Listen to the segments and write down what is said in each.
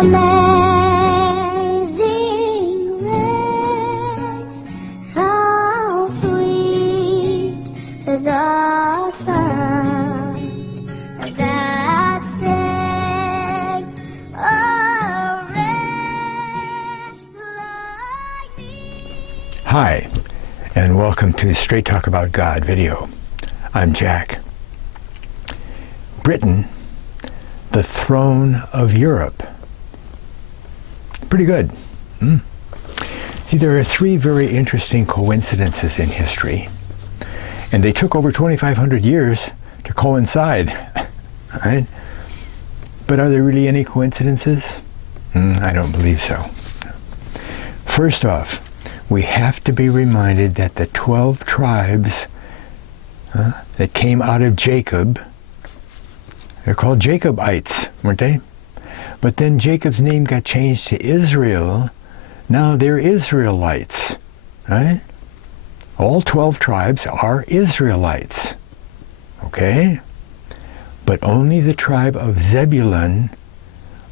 Amazing grace, how sweet the sound that saved a wretch like me. Hi, and welcome to Straight Talk About God video. I'm Jack. Britain, the throne of Europe. Pretty good. See, there are three very interesting coincidences in history, and they took over 2,500 years to coincide, right? But are there really any coincidences? I don't believe so. First off, we have to be reminded that the 12 tribes that came out of Jacob, they're called Jacobites, weren't they? But then Jacob's name got changed to Israel. Now they're Israelites, right? All 12 tribes are Israelites, okay? But only the tribe of Zebulun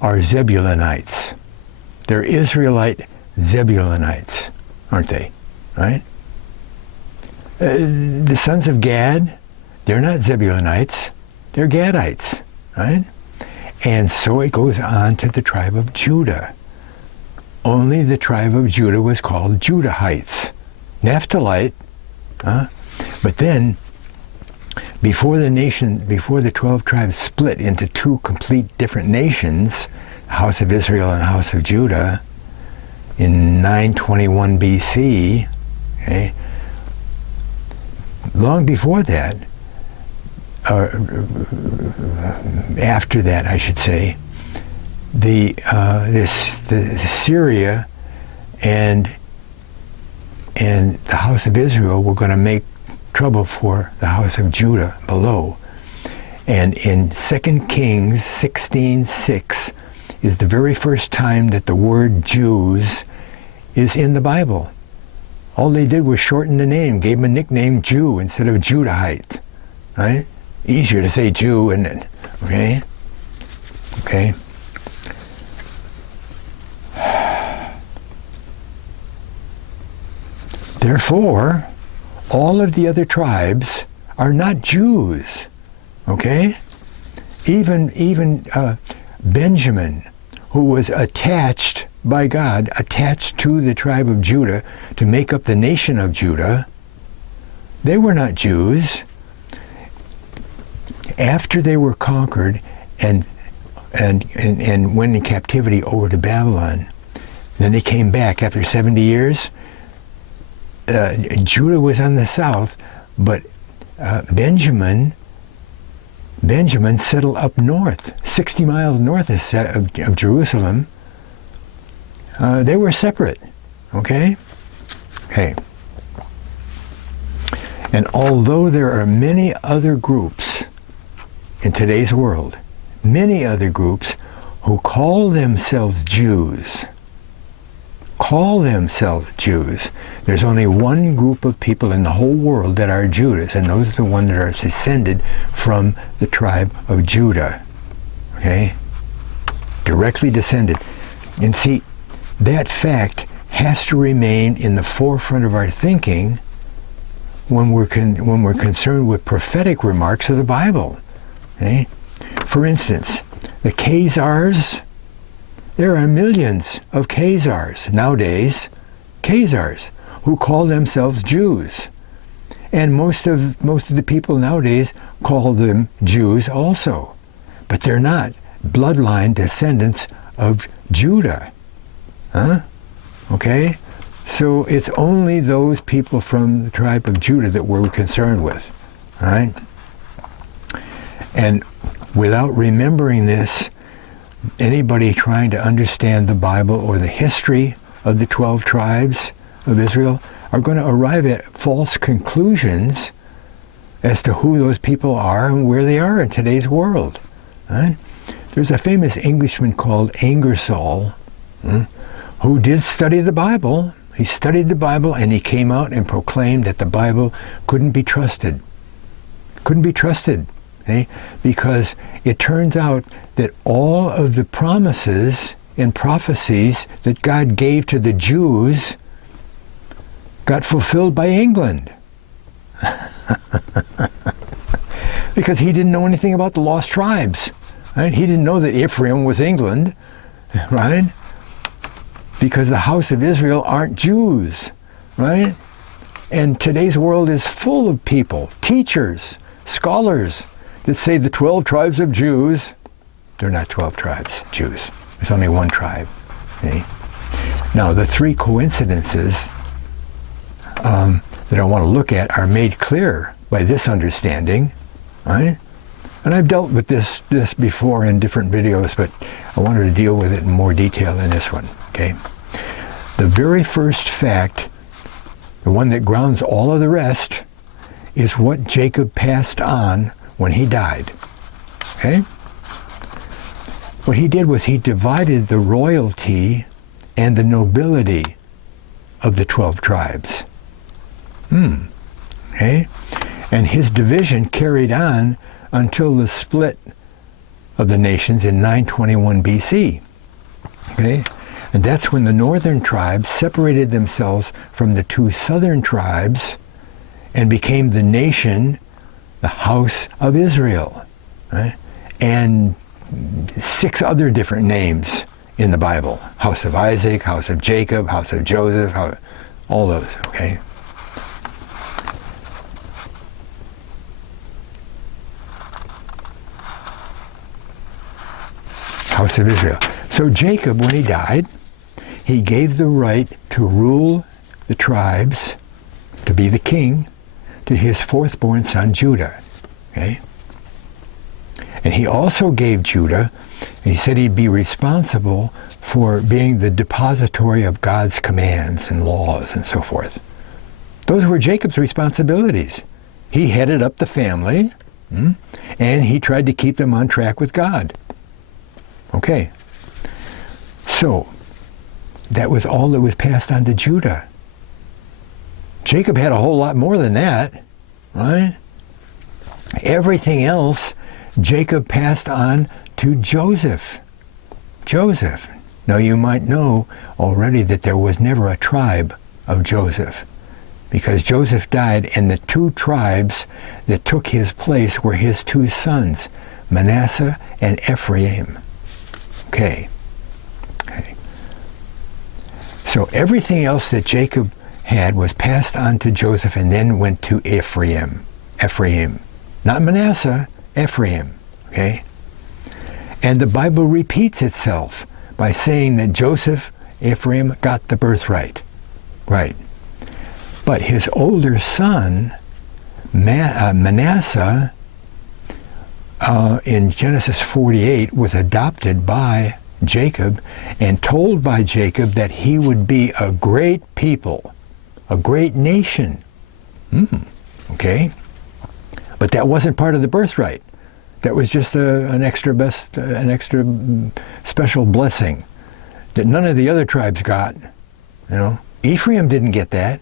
are Zebulunites. They're Israelite Zebulunites, aren't they? Right? The sons of Gad, they're not Zebulunites, they're Gadites, right? And so it goes on to the tribe of Judah. Only the tribe of Judah was called Judahites. Naphthalite, but then before the 12 tribes split into two complete different nations, the house of Israel and the house of Judah, in 921 BC, okay, long before that, after that, I should say, the Syria and the house of Israel were going to make trouble for the house of Judah below. And in 2 Kings 16:6 is the very first time that the word Jews is in the Bible. All they did was shorten the name, gave them a nickname Jew instead of Judahite, right? Easier to say Jew, isn't it? Okay? Okay. Therefore, all of the other tribes are not Jews, okay? Even Benjamin, who was attached by God, attached to the tribe of Judah to make up the nation of Judah, they were not Jews. After they were conquered and went in captivity over to Babylon, then they came back after 70 years. Judah was on the south, but Benjamin settled up north, 60 miles north of Jerusalem. They were separate, okay? Okay. And although there are many other groups in today's world, many other groups who call themselves Jews, there's only one group of people in the whole world that are Jews, and those are the ones that are descended from the tribe of Judah, okay? Directly descended. And see, that fact has to remain in the forefront of our thinking when we're concerned with prophetic remarks of the Bible. Okay? For instance, the Khazars, there are millions of Khazars nowadays, Khazars, who call themselves Jews. And most of the people nowadays call them Jews also. But they're not bloodline descendants of Judah. Okay? So it's only those people from the tribe of Judah that we're concerned with. All right? And without remembering this, anybody trying to understand the Bible or the history of the 12 tribes of Israel are going to arrive at false conclusions as to who those people are and where they are in today's world. Right? There's a famous Englishman called Ingersoll who did study the Bible. He studied the Bible and he came out and proclaimed that the Bible couldn't be trusted. Couldn't be trusted. Okay? Because it turns out that all of the promises and prophecies that God gave to the Jews got fulfilled by England. Because he didn't know anything about the lost tribes. Right? He didn't know that Ephraim was England, right? Because the house of Israel aren't Jews, right? And today's world is full of people, teachers, scholars, that say the 12 tribes of Jews, they're not 12 tribes, Jews. There's only one tribe. Okay? Now, the three coincidences that I want to look at are made clear by this understanding, right? And I've dealt with this before in different videos, but I wanted to deal with it in more detail in this one, okay? The very first fact, the one that grounds all of the rest, is what Jacob passed on when he died, okay? What he did was he divided the royalty and the nobility of the 12 tribes. Okay? And his division carried on until the split of the nations in 921 BC. Okay? And that's when the northern tribes separated themselves from the two southern tribes and became the nation, the house of Israel. Right? And 6 other different names in the Bible. House of Isaac, house of Jacob, house of Joseph, all those, okay? House of Israel. So Jacob, when he died, he gave the right to rule the tribes, to be the king, to his fourth-born son Judah. Okay? And he also gave Judah, and he said he'd be responsible for being the depository of God's commands and laws and so forth. Those were Jacob's responsibilities. He headed up the family, and he tried to keep them on track with God. Okay. So, that was all that was passed on to Judah. Jacob had a whole lot more than that, right? Everything else Jacob passed on to Joseph. Joseph. Now you might know already that there was never a tribe of Joseph, because Joseph died and the 2 tribes that took his place were his 2 sons, Manasseh and Ephraim. Okay. So everything else that Jacob had was passed on to Joseph and then went to Ephraim. Ephraim. Not Manasseh, Ephraim. Okay? And the Bible repeats itself by saying that Joseph, Ephraim, got the birthright. Right. But his older son, Manasseh, in Genesis 48, was adopted by Jacob and told by Jacob that he would be a great people, a great nation. Okay? But that wasn't part of the birthright. That was just an extra special blessing that none of the other tribes got. You know, Ephraim didn't get that.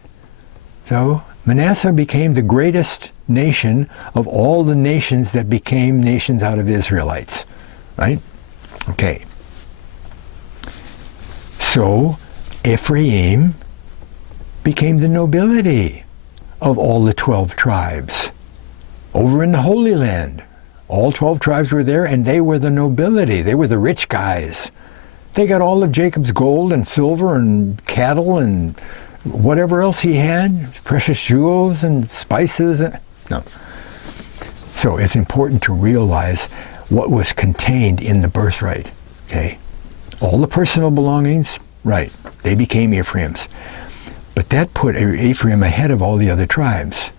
So Manasseh became the greatest nation of all the nations that became nations out of Israelites. Right? Okay. So Ephraim became the nobility of all the 12 tribes. Over in the Holy Land, all 12 tribes were there, and they were the nobility. They were the rich guys. They got all of Jacob's gold and silver and cattle and whatever else he had, precious jewels and spices. No. So it's important to realize what was contained in the birthright. Okay? All the personal belongings, right, they became Ephraim's. But that put Ephraim ahead of all the other tribes.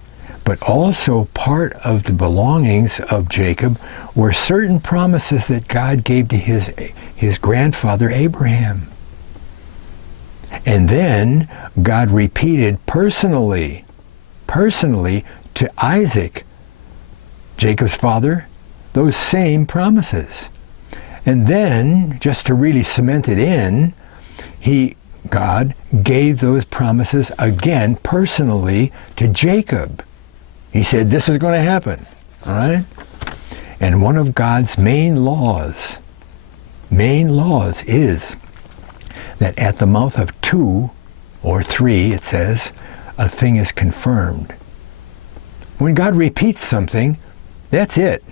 But also part of the belongings of Jacob were certain promises that God gave to his grandfather Abraham. And then God repeated personally to Isaac, Jacob's father, those same promises. And then, just to really cement it in, God gave those promises again personally to Jacob. He said, this is going to happen, all right? And one of God's main laws is that at the mouth of two or three, it says, a thing is confirmed. When God repeats something, that's it.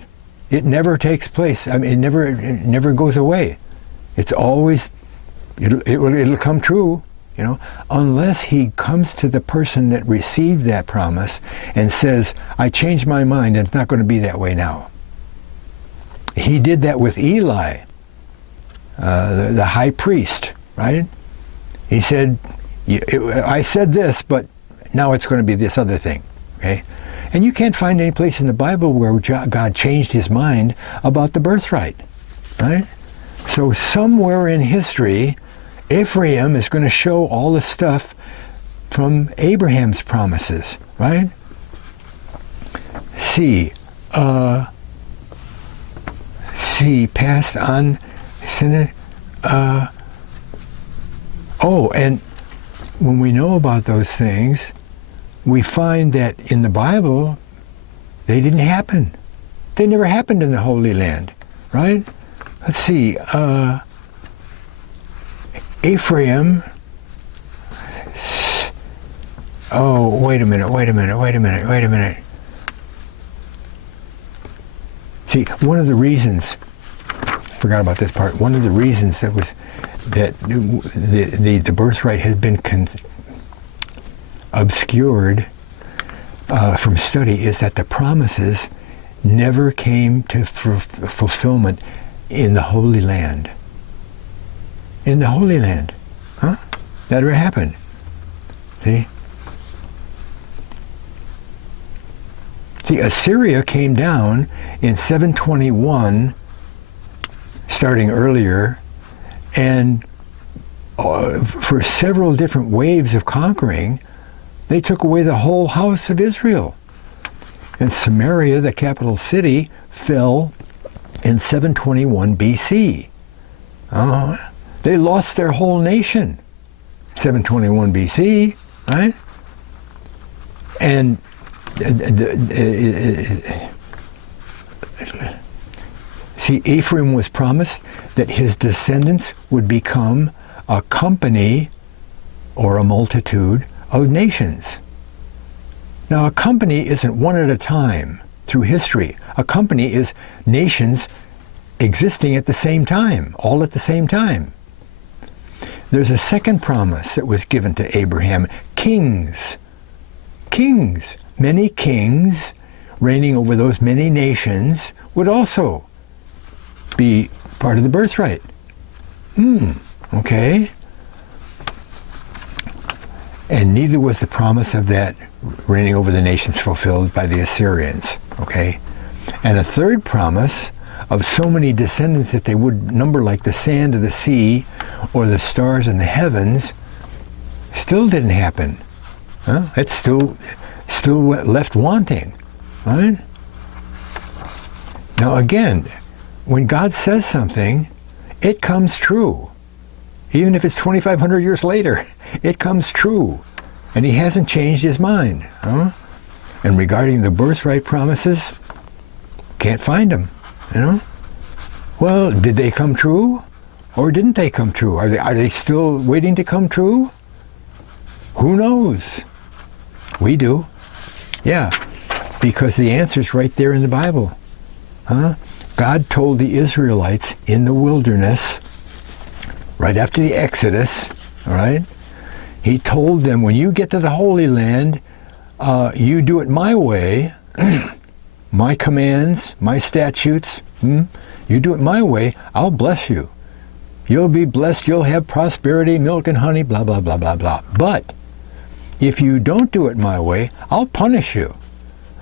It never takes place. I mean, it never goes away. It's always, it'll come true, unless he comes to the person that received that promise and says, I changed my mind and it's not going to be that way now. He did that with Eli, the high priest, right? He said, I said this, but now it's going to be this other thing, okay? And you can't find any place in the Bible where God changed his mind about the birthright, right? So somewhere in history, Ephraim is going to show all the stuff from Abraham's promises, right? See, passed on, and when we know about those things, we find that in the Bible, they didn't happen. They never happened in the Holy Land, right? Let's see, Ephraim, wait a minute. See, one of the reasons, forgot about this part, one of the reasons that the birthright has been obscured from study is that the promises never came to fulfillment in the Holy Land. In the Holy Land. Huh? That never happened. See? See, Assyria came down in 721, starting earlier, and for several different waves of conquering, they took away the whole house of Israel. And Samaria, the capital city, fell in 721 BC. They lost their whole nation, 721 BC, right? And see, Ephraim was promised that his descendants would become a company or a multitude of nations. Now, a company isn't one at a time through history. A company is nations existing at the same time, all at the same time. There's a second promise that was given to Abraham. Kings. Kings. Many kings reigning over those many nations would also be part of the birthright. Okay. And neither was the promise of that reigning over the nations fulfilled by the Assyrians. Okay. And a third promise of so many descendants that they would number like the sand of the sea or the stars in the heavens still didn't happen. It's still left wanting, right? Now again, when God says something, it comes true. Even if it's 2,500 years later, it comes true. And he hasn't changed his mind. And regarding the birthright promises, can't find them, Well, did they come true? Or didn't they come true? Are they still waiting to come true? Who knows? We do. Yeah, because the answer's right there in the Bible. God told the Israelites in the wilderness, right after the Exodus, all right? He told them, when you get to the Holy Land, you do it my way, my commands, my statutes, you do it my way, I'll bless you. You'll be blessed, you'll have prosperity, milk and honey, blah, blah, blah, blah, blah. But if you don't do it my way, I'll punish you.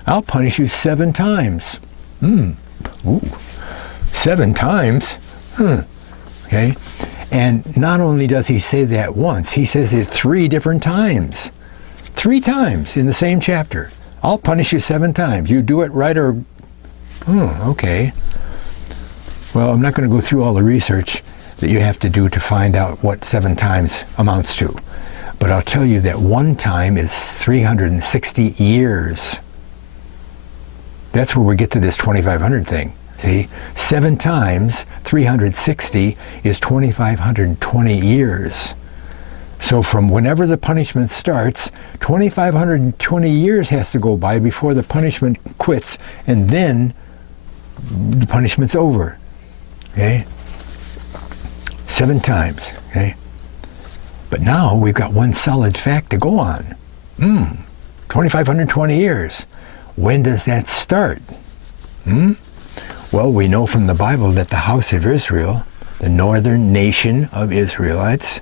I'll punish you 7 times. 7 times? Okay. And not only does he say that once, he says it 3 different times. 3 times in the same chapter. I'll punish you 7 times. You do it right or... okay. Well, I'm not going to go through all the research that you have to do to find out what 7 times amounts to. But I'll tell you that 1 time is 360 years. That's where we get to this 2,500 thing. See, 7 times 360 is 2,520 years. So from whenever the punishment starts, 2,520 years has to go by before the punishment quits, and then the punishment's over. Okay? 7 times. Okay? But now we've got one solid fact to go on. 2,520 years. When does that start? Well, we know from the Bible that the house of Israel, the northern nation of Israelites,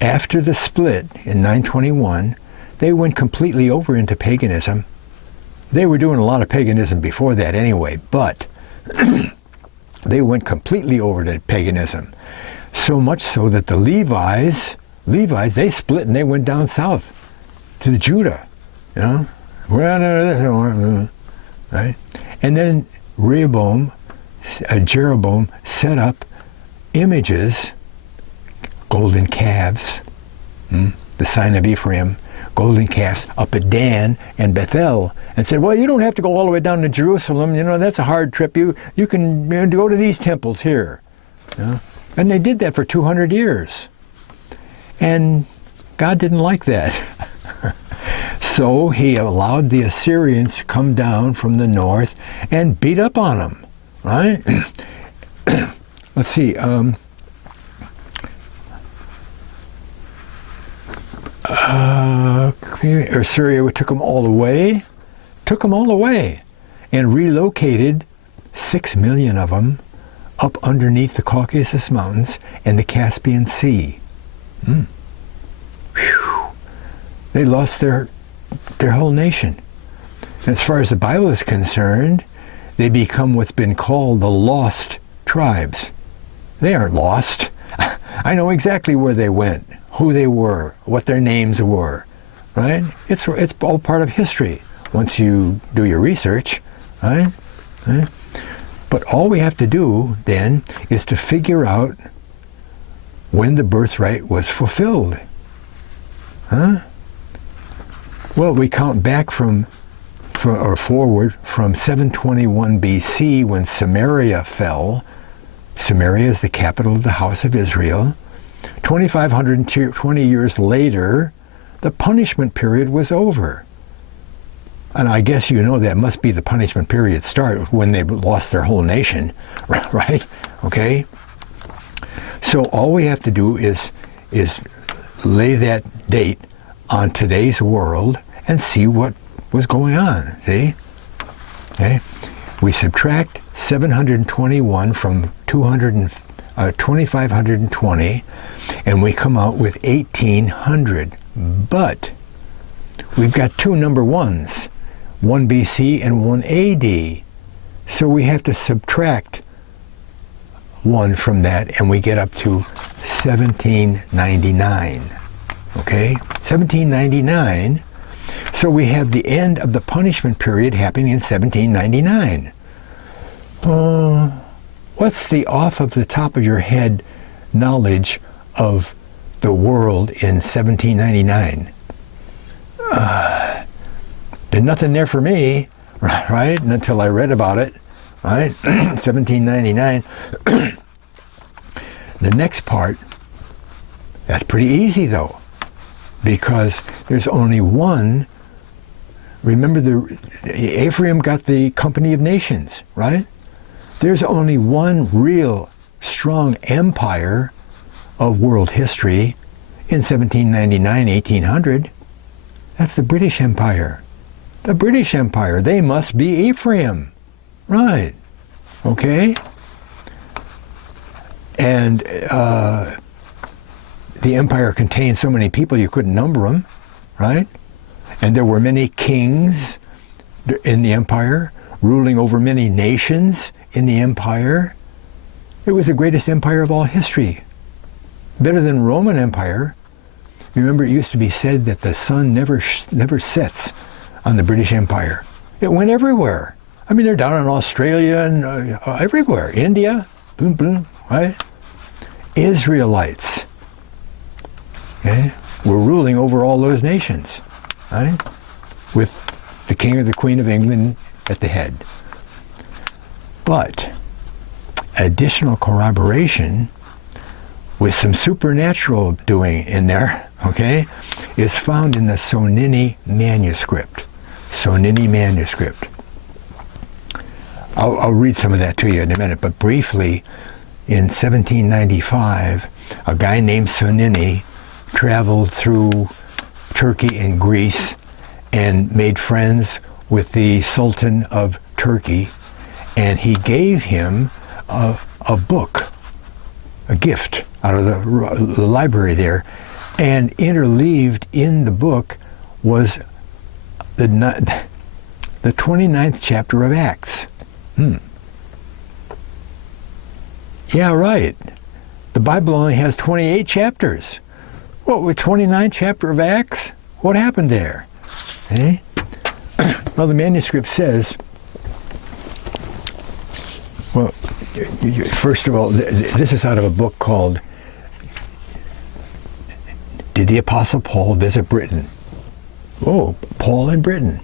after the split in 921, they went completely over into paganism. They were doing a lot of paganism before that anyway, but they went completely over to paganism. So much so that the Levites, they split and they went down south to the Judah. You know? Right? And then Jeroboam set up images, golden calves, the sign of Ephraim, golden calves up at Dan and Bethel, and said, well, you don't have to go all the way down to Jerusalem. You know, that's a hard trip. You can go to these temples here. You know? And they did that for 200 years. And God didn't like that. So he allowed the Assyrians to come down from the north and beat up on them, right? Let's see. Assyria took them all away, and relocated 6 million of them up underneath the Caucasus Mountains and the Caspian Sea. They lost their whole nation. And as far as the Bible is concerned, they become what's been called the lost tribes. They aren't lost. I know exactly where they went, who they were, what their names were, right? It's all part of history once you do your research, right? But all we have to do then is to figure out when the birthright was fulfilled. Well, we count back or forward from 721 BC when Samaria fell. Samaria is the capital of the house of Israel. 2,520 years later, the punishment period was over. And I guess you know that must be the punishment period start when they lost their whole nation, right? Okay? So all we have to do is lay that date on today's world and see what was going on, see? Okay? We subtract 721 from 2,520, and we come out with 1,800. But we've got 2 number ones, 1 BC and 1 AD. So we have to subtract 1 from that, and we get up to 1799. Okay? 1799. So we have the end of the punishment period happening in 1799. What's the off of the top of your head knowledge of the world in 1799? There's nothing there for me, right? Until I read about it, right? 1799. The next part, that's pretty easy though, because there's only one. Remember, Ephraim got the company of nations, right? There's only one real strong empire of world history in 1799, 1800. That's the British Empire. The British Empire. They must be Ephraim. Right. Okay? And the empire contained so many people you couldn't number them, right? And there were many kings in the empire, ruling over many nations in the empire. It was the greatest empire of all history. Better than Roman Empire. Remember, it used to be said that the sun never sets on the British Empire. It went everywhere. I mean, they're down in Australia and everywhere. India, boom, boom, right? Israelites, okay, were ruling over all those nations, right? With the king or the queen of England at the head. But additional corroboration with some supernatural doing in there, okay, is found in the Sonini manuscript. Sonini manuscript. I'll read some of that to you in a minute, but briefly, in 1795, a guy named Sonini traveled through Turkey and Greece and made friends with the Sultan of Turkey, and he gave him a book, a gift out of the library there, and interleaved in the book was the 29th chapter of Acts. Yeah, right. The Bible only has 28 chapters. What, with 29th chapter of Acts? What happened there? Eh? Well, the manuscript says, well, first of all, this is out of a book called Did the Apostle Paul Visit Britain? Oh, Paul in Britain.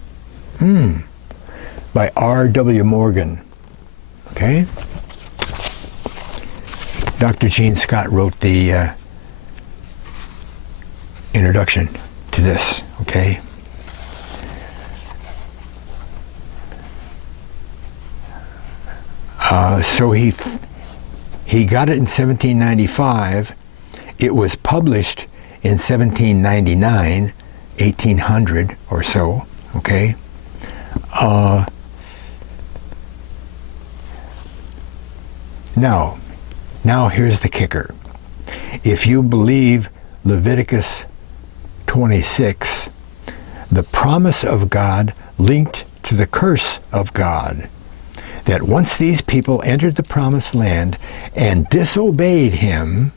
By R.W. Morgan. Okay? Dr. Gene Scott wrote the introduction to this, okay? So he got it in 1795. It was published in 1799, 1800 or so, okay? Now here's the kicker. If you believe Leviticus 26, the promise of God linked to the curse of God, that once these people entered the promised land and disobeyed him,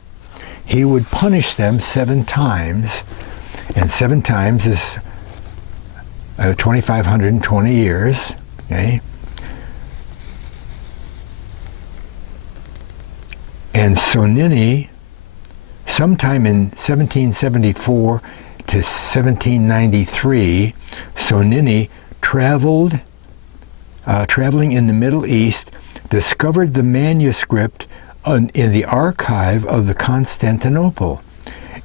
he would punish them 7 times, and 7 times is 2,520 years, okay? And Sonini, sometime in 1774 to 1793, Sonini traveling in the Middle East, discovered the manuscript in the archive of the Constantinople.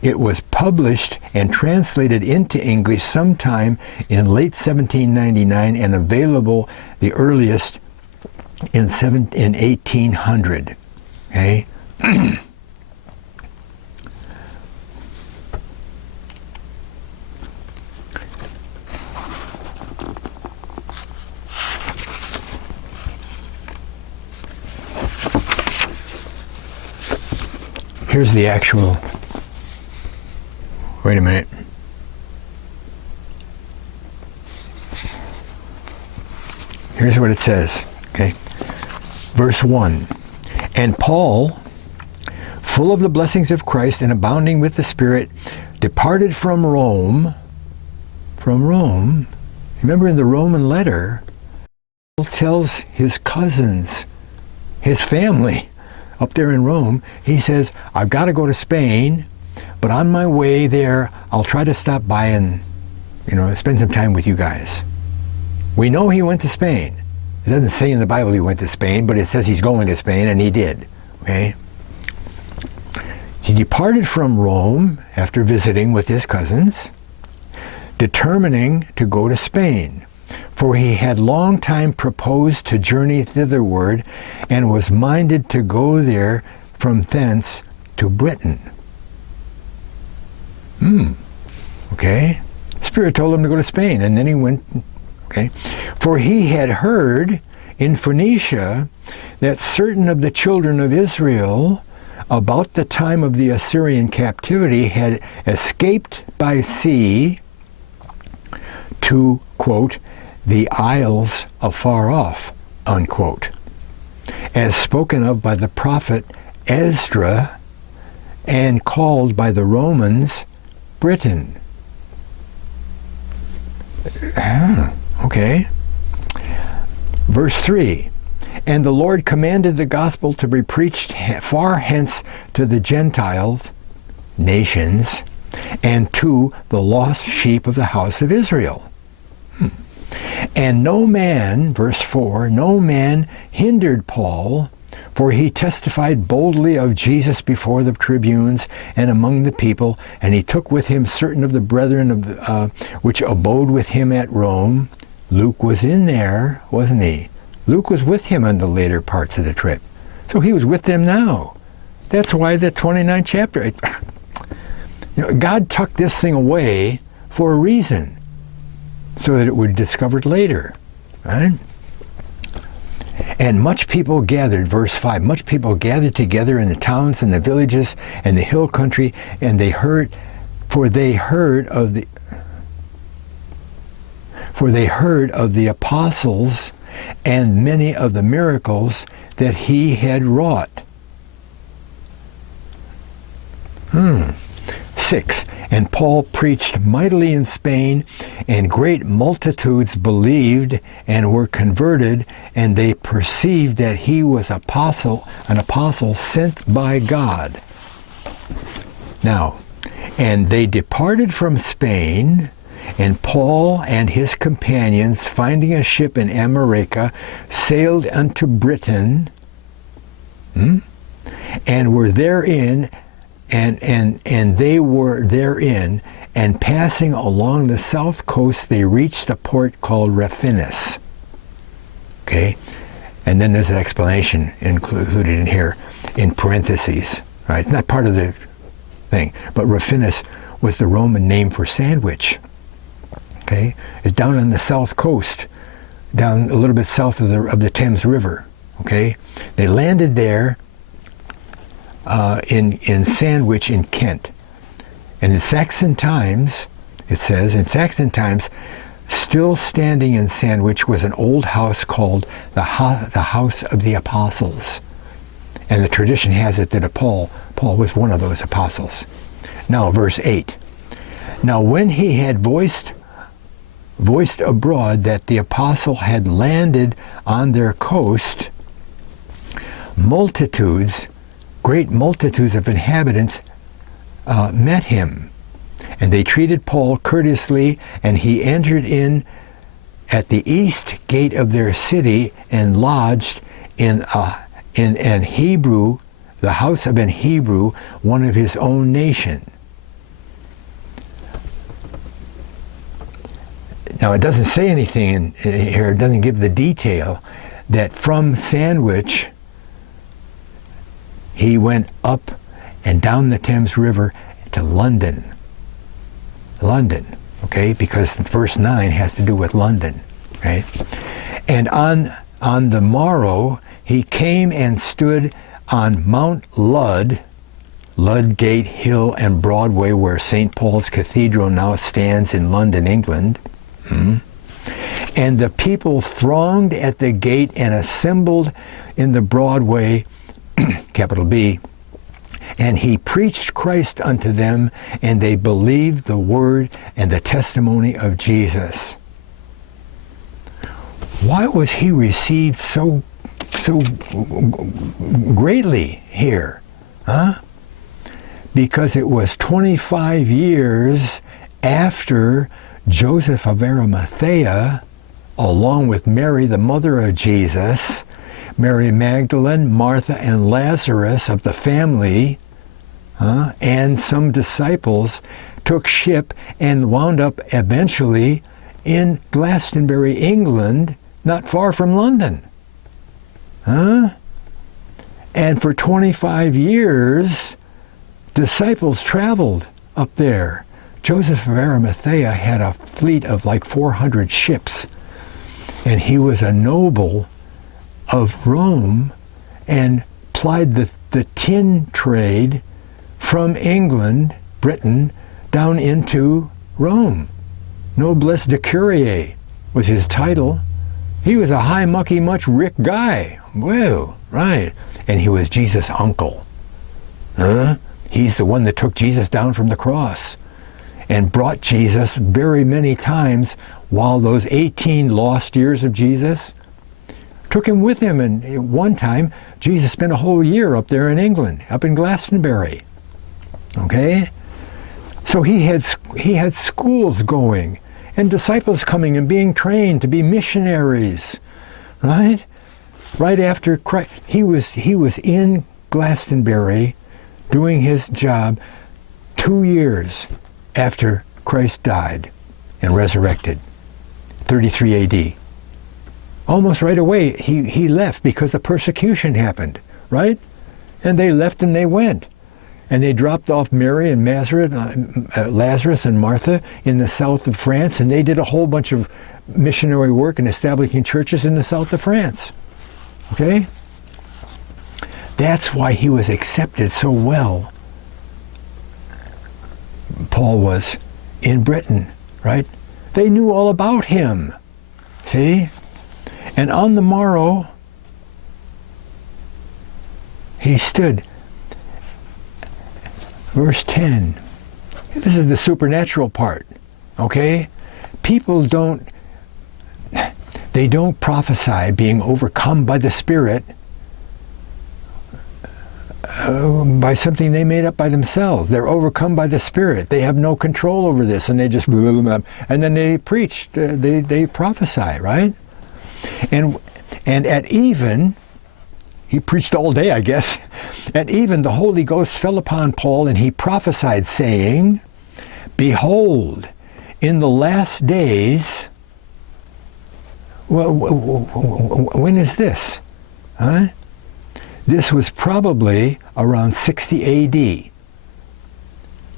It was published and translated into English sometime in late 1799 and available the earliest in 1800. Okay? Here's the actual, wait a minute. Here's what it says, okay? Verse 1, and Paul, full of the blessings of Christ and abounding with the Spirit, departed from Rome. From Rome. Remember in the Roman letter, Paul tells his cousins, his family, up there in Rome, he says, I've got to go to Spain, but on my way there, I'll try to stop by and, spend some time with you guys. We know he went to Spain. It doesn't say in the Bible he went to Spain, but it says he's going to Spain, and he did. Okay? He departed from Rome after visiting with his cousins, determining to go to Spain, for he had long time proposed to journey thitherward, and was minded to go there from thence to Britain. Okay? Spirit told him to go to Spain, and then he went, okay? For he had heard in Phoenicia that certain of the children of Israel, about the time of the Assyrian captivity, had escaped by sea to, quote, the isles afar off, unquote, as spoken of by the prophet Ezra and called by the Romans Britain. Okay. Verse 3, and the Lord commanded the gospel to be preached far hence to the Gentiles, nations, and to the lost sheep of the house of Israel. And no man, verse 4, no man hindered Paul For he testified boldly of Jesus before the tribunes and among the people, and he took with him certain of the brethren which abode with him at Rome. Luke was in there, wasn't he? Luke was with him on the later parts of the trip. So he was with them now. That's why the 29th chapter. God tucked this thing away for a reason, so that it would be discovered later. Right? And much people gathered, verse 5, much people gathered together in the towns and the villages and the hill country, and they heard of the apostles and many of the miracles that he had wrought. 6. And Paul preached mightily in Spain, and great multitudes believed and were converted, and they perceived that he was an apostle sent by God. Now, and they departed from Spain, and Paul and his companions, finding a ship in America, sailed unto Britain, and were therein, and they were therein, and passing along the south coast, they reached a port called Raphinus. Okay, and then there's an explanation included in here, in parentheses. Right, it's not part of the thing, but Raphinus was the Roman name for sandwich. Okay, it's down on the south coast, down a little bit south of the Thames River. Okay, they landed there. In Sandwich in Kent. And in Saxon times, it says, in Saxon times, still standing in Sandwich was an old house called the House of the Apostles. And the tradition has it that Paul was one of those apostles. Now, verse 8. Now when he had voiced abroad that the apostle had landed on their coast, great multitudes of inhabitants met him, and they treated Paul courteously, and he entered in at the east gate of their city and lodged in an Hebrew, the house of an Hebrew, one of his own nation. Now it doesn't say anything in here, it doesn't give the detail that from Sandwich he went up and down the Thames River to London. Okay, because verse 9 has to do with London, right? And on the morrow he came and stood on Mount Ludgate Hill and Broadway, where St. Paul's Cathedral now stands in London, England. And the people thronged at the gate and assembled in the Broadway, capital B, and he preached Christ unto them, and they believed the word and the testimony of Jesus. Why was he received so greatly here? Because it was 25 years after Joseph of Arimathea, along with Mary, the mother of Jesus, Mary Magdalene, Martha, and Lazarus of the family, and some disciples, took ship and wound up eventually in Glastonbury, England, not far from London. And for 25 years, disciples traveled up there. Joseph of Arimathea had a fleet of like 400 ships, and he was a noble of Rome and plied the tin trade from England, Britain, down into Rome. Noblesse de Curie was his title. He was a high mucky much Rick guy. Whoa, right. And he was Jesus' uncle. He's the one that took Jesus down from the cross and brought Jesus very many times while those 18 lost years of Jesus took him with him. And one time, Jesus spent a whole year up there in England, up in Glastonbury. Okay? So he had schools going, and disciples coming and being trained to be missionaries, right? right after Christ. He was in Glastonbury doing his job 2 years after Christ died and resurrected, 33 AD. Almost right away, he left because the persecution happened, right? And they left and they went. And they dropped off Mary and Lazarus and Martha in the south of France, and they did a whole bunch of missionary work and establishing churches in the south of France. Okay? That's why he was accepted so well. Paul was in Britain, right? They knew all about him. See? And on the morrow, he stood. Verse 10. This is the supernatural part. Okay? People don't prophesy being overcome by the Spirit by something they made up by themselves. They're overcome by the Spirit. They have no control over this, and they just and then they preach. They prophesy, right? And at even, he preached all day, I guess. At even, the Holy Ghost fell upon Paul, and he prophesied, saying, "Behold, in the last days." Well, when is this? Huh? This was probably around 60 A.D.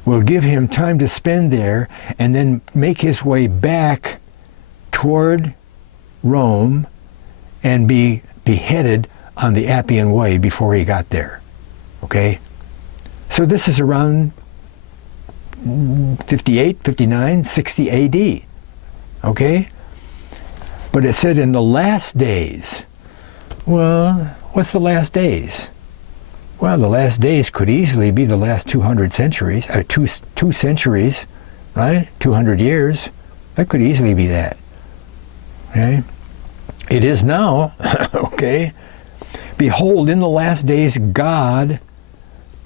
We'll give him time to spend there and then make his way back toward Rome and be beheaded on the Appian Way before he got there. Okay? So this is around 58, 59, 60 A.D. Okay? But it said in the last days. Well, what's the last days? Well, the last days could easily be the last 200 centuries, two centuries, right? 200 years. That could easily be that. Okay? It is now, okay? Behold, in the last days, God,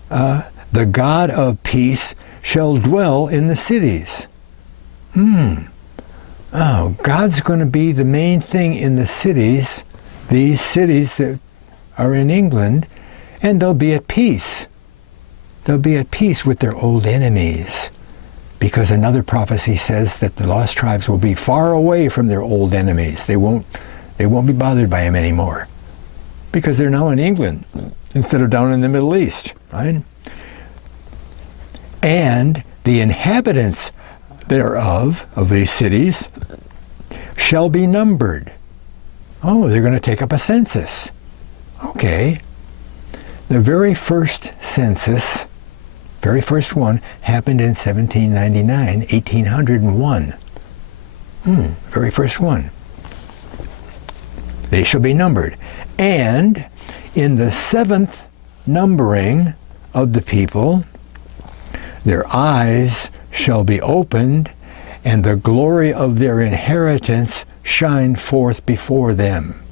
the God of peace, shall dwell in the cities. Oh, God's going to be the main thing in the cities, these cities that are in England, and they'll be at peace. They'll be at peace with their old enemies, because another prophecy says that the lost tribes will be far away from their old enemies. They won't be bothered by them anymore, because they're now in England instead of down in the Middle East, right? And the inhabitants thereof, of these cities, shall be numbered. Oh, they're going to take up a census. Okay. The very first census, very first one, happened in 1799, 1801. Very first one. They shall be numbered. And in the seventh numbering of the people, their eyes shall be opened, and the glory of their inheritance shine forth before them.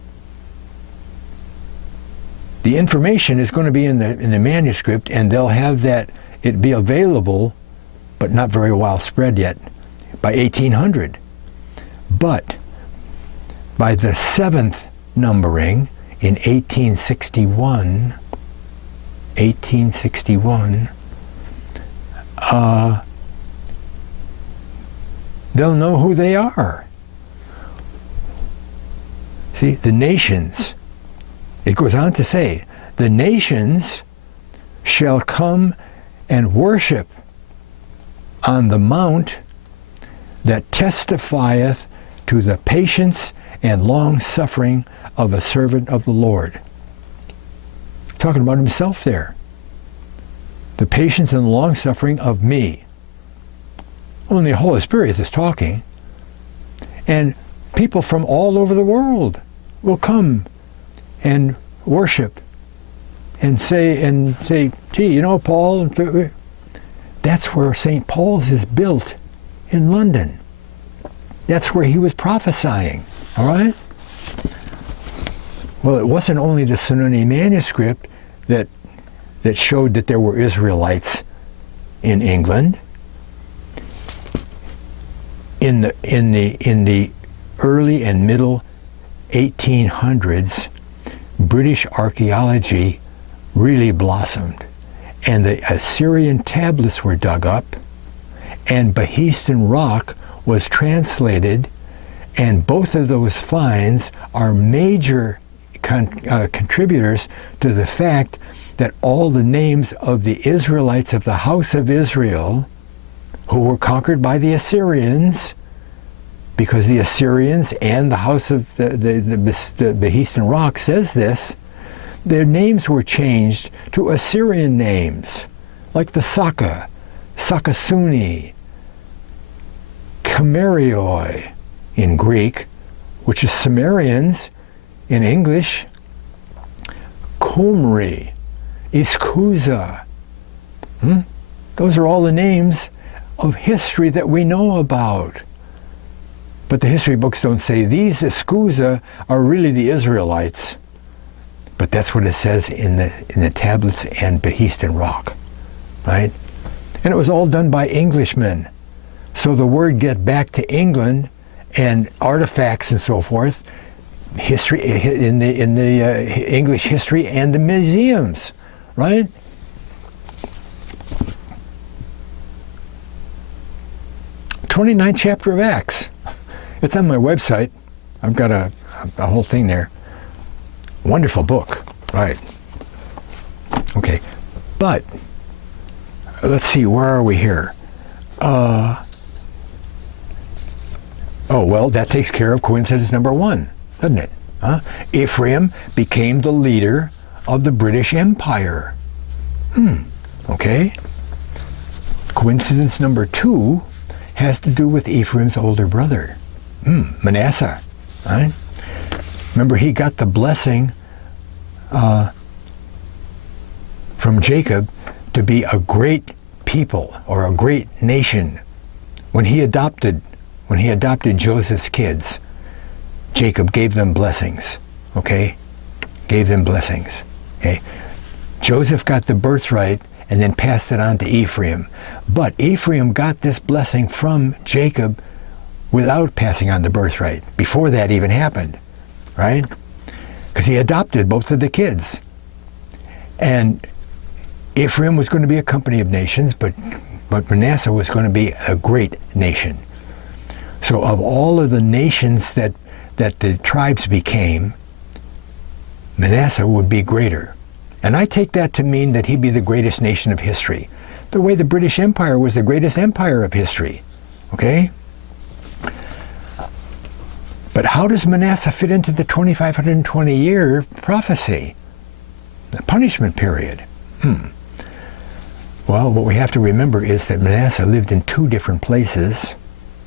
The information is going to be in the manuscript, and they'll have that, it be available, but not very well spread yet, by 1800. But by the seventh numbering in 1861, they'll know who they are. See, the nations, it goes on to say, the nations shall come and worship on the mount that testifieth to the patience and long suffering of a servant of the Lord. Talking about himself there. The patience and long suffering of me. Only the Holy Spirit is talking. And people from all over the world will come and worship and say, gee, you know, Paul, that's where St. Paul's is built in London. That's where he was prophesying, all right? Well, it wasn't only the Sonini manuscript that showed that there were Israelites in England. In the early and middle 1800s, British archaeology really blossomed. And the Assyrian tablets were dug up, and Behistun rock was translated, and both of those finds are major contributors to the fact that all the names of the Israelites of the house of Israel who were conquered by the Assyrians, because the Assyrians and the house of the Behistun rock says this, their names were changed to Assyrian names, like the Saka, Sakasuni, Kamerioi in Greek, which is Sumerians in English, Qumri, Iskuza. Those are all the names of history that we know about. But the history books don't say these Iskuza are really the Israelites. But that's what it says in the tablets and Behistun rock, right? And it was all done by Englishmen. So the word get back to England and artifacts and so forth, history in the English history and the museums, right? '29th chapter of Acts. It's on my website. I've got a whole thing there. Wonderful book, right? Okay, but let's see, where are we here? Oh, well, that takes care of coincidence number 1, doesn't it? Ephraim became the leader of the British Empire. Okay. Coincidence number 2 has to do with Ephraim's older brother, Manasseh, right? Remember, he got the blessing from Jacob to be a great people or a great nation. When he adopted Joseph's kids, Jacob gave them blessings, okay? Gave them blessings, okay? Joseph got the birthright and then passed it on to Ephraim. But Ephraim got this blessing from Jacob without passing on the birthright, before that even happened, right? Because he adopted both of the kids. And Ephraim was going to be a company of nations, but Manasseh was going to be a great nation. So of all of the nations that the tribes became, Manasseh would be greater. And I take that to mean that he'd be the greatest nation of history, the way the British Empire was the greatest empire of history, okay? But how does Manasseh fit into the 2,520-year prophecy, the punishment period? Well, what we have to remember is that Manasseh lived in 2 different places,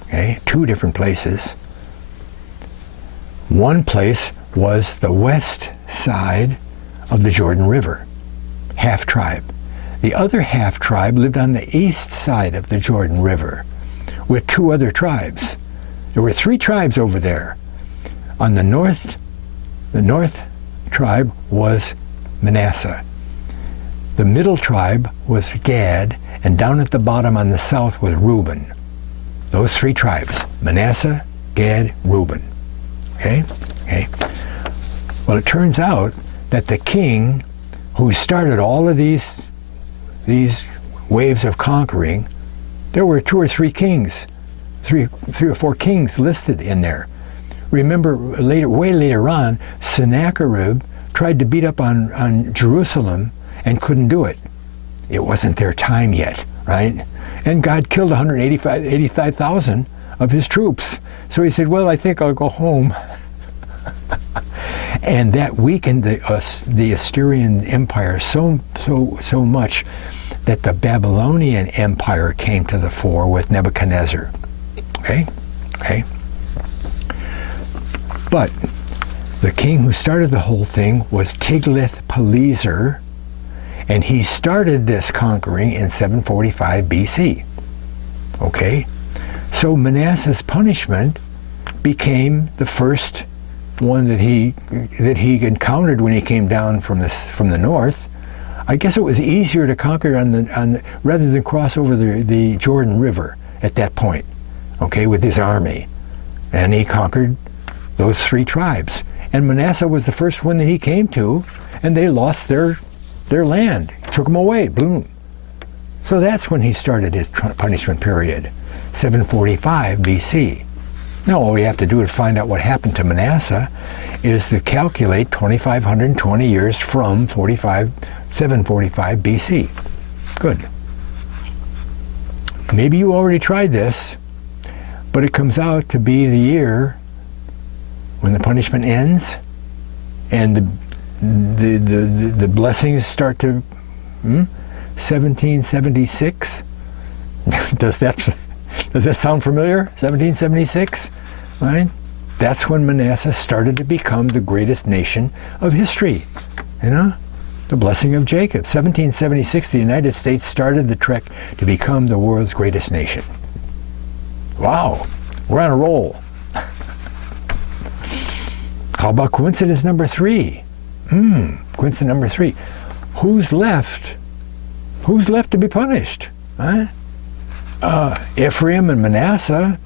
okay? 2 different places. One place was the west side of the Jordan River, half tribe. The other half tribe lived on the east side of the Jordan River with 2 other tribes. There were 3 tribes over there. On the north tribe was Manasseh. The middle tribe was Gad, and down at the bottom on the south was Reuben. Those 3 tribes, Manasseh, Gad, Reuben. Okay? Okay. Well, it turns out that the king who started all of these waves of conquering, there were 2 or 3 kings, 3 or 4 kings listed in there. Remember, way later on, Sennacherib tried to beat up on Jerusalem and couldn't do it. It wasn't their time yet, right? And God killed 85,000 of his troops. So he said, well, I think I'll go home. And that weakened the Assyrian Empire so much that the Babylonian Empire came to the fore with Nebuchadnezzar. Okay? Okay? But the king who started the whole thing was Tiglath-Pileser, and he started this conquering in 745 BC. Okay? So Manasseh's punishment became the first one that he encountered when he came down from the north. I guess it was easier to conquer rather than cross over the Jordan River at that point, okay, with his army. And he conquered those 3 tribes. And Manasseh was the first one that he came to, and they lost their land. He took them away, boom. So that's when he started his punishment period, 745 BC. Now all we have to do to find out what happened to Manasseh is to calculate 2,520 years from 745 BC. Good. Maybe you already tried this, but it comes out to be the year when the punishment ends and the blessings start to 1776. Does that sound familiar? 1776, right? That's when Manasseh started to become the greatest nation of history. You know, the blessing of Jacob. 1776, the United States started the trek to become the world's greatest nation. Wow, we're on a roll. How about coincidence number 3? Coincidence number 3. Who's left? Who's left to be punished? Huh? Ephraim and Manasseh,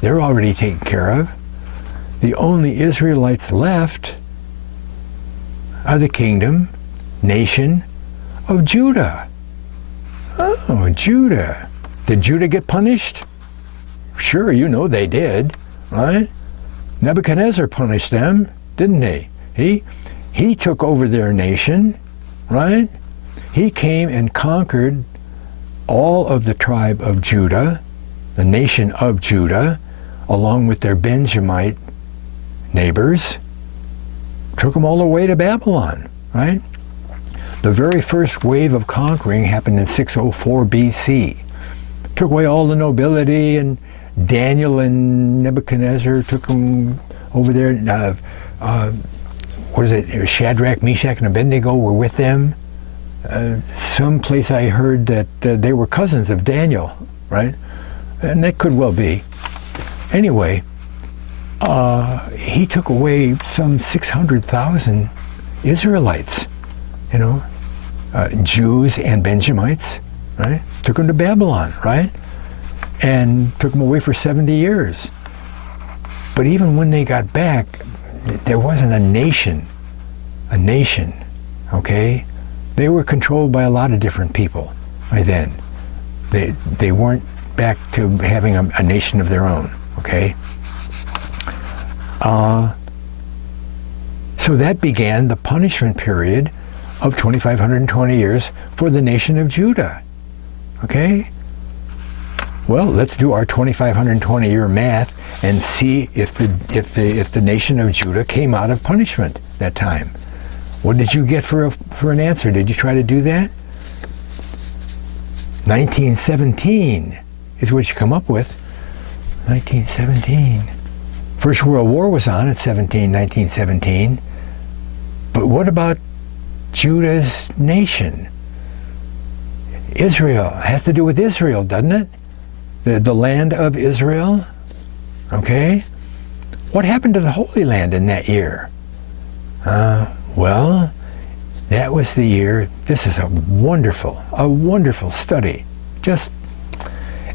they're already taken care of. The only Israelites left are the kingdom, nation of Judah. Oh, Judah. Did Judah get punished? Sure, you know they did, right? Nebuchadnezzar punished them, didn't he? He took over their nation, right? He came and conquered all of the tribe of Judah, the nation of Judah, along with their Benjamite neighbors, took them all the way to Babylon, right? The very first wave of conquering happened in 604 BC. Took away all the nobility, and Daniel and Nebuchadnezzar took them over there. What is it? Shadrach, Meshach, and Abednego were with them. Someplace I heard that they were cousins of Daniel, right? And that could well be. Anyway, he took away some 600,000 Israelites, you know, Jews and Benjamites, right? Took them to Babylon, right? And took them away for 70 years. But even when they got back, there wasn't a nation, okay? They were controlled by a lot of different people by then. They weren't back to having a nation of their own, okay? So that began the punishment period of 2,520 years for the nation of Judah, okay? Well, let's do our 2,520-year math and see if the nation of Judah came out of punishment that time. What did you get for an answer? Did you try to do that? 1917 is what you come up with. 1917. First World War was on at 1917. But what about Judah's nation? Israel. It has to do with Israel, doesn't it? The land of Israel. Okay? What happened to the Holy Land in that year? Well, that was the year. This is a wonderful study.